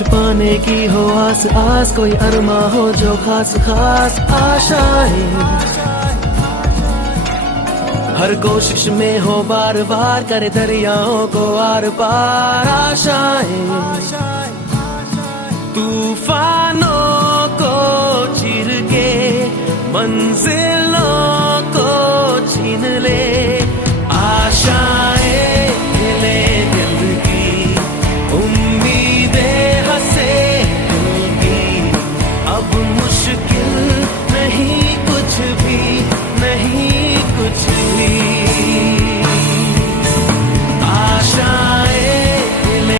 कुछ पाने की हो आस आस, कोई अरमा हो जो खास खास आशाएं, हर कोशिश में हो बार बार करे दरियाओं को आर पार आशाएं, तूफानों को चीर के मंजिलों को छीन ले।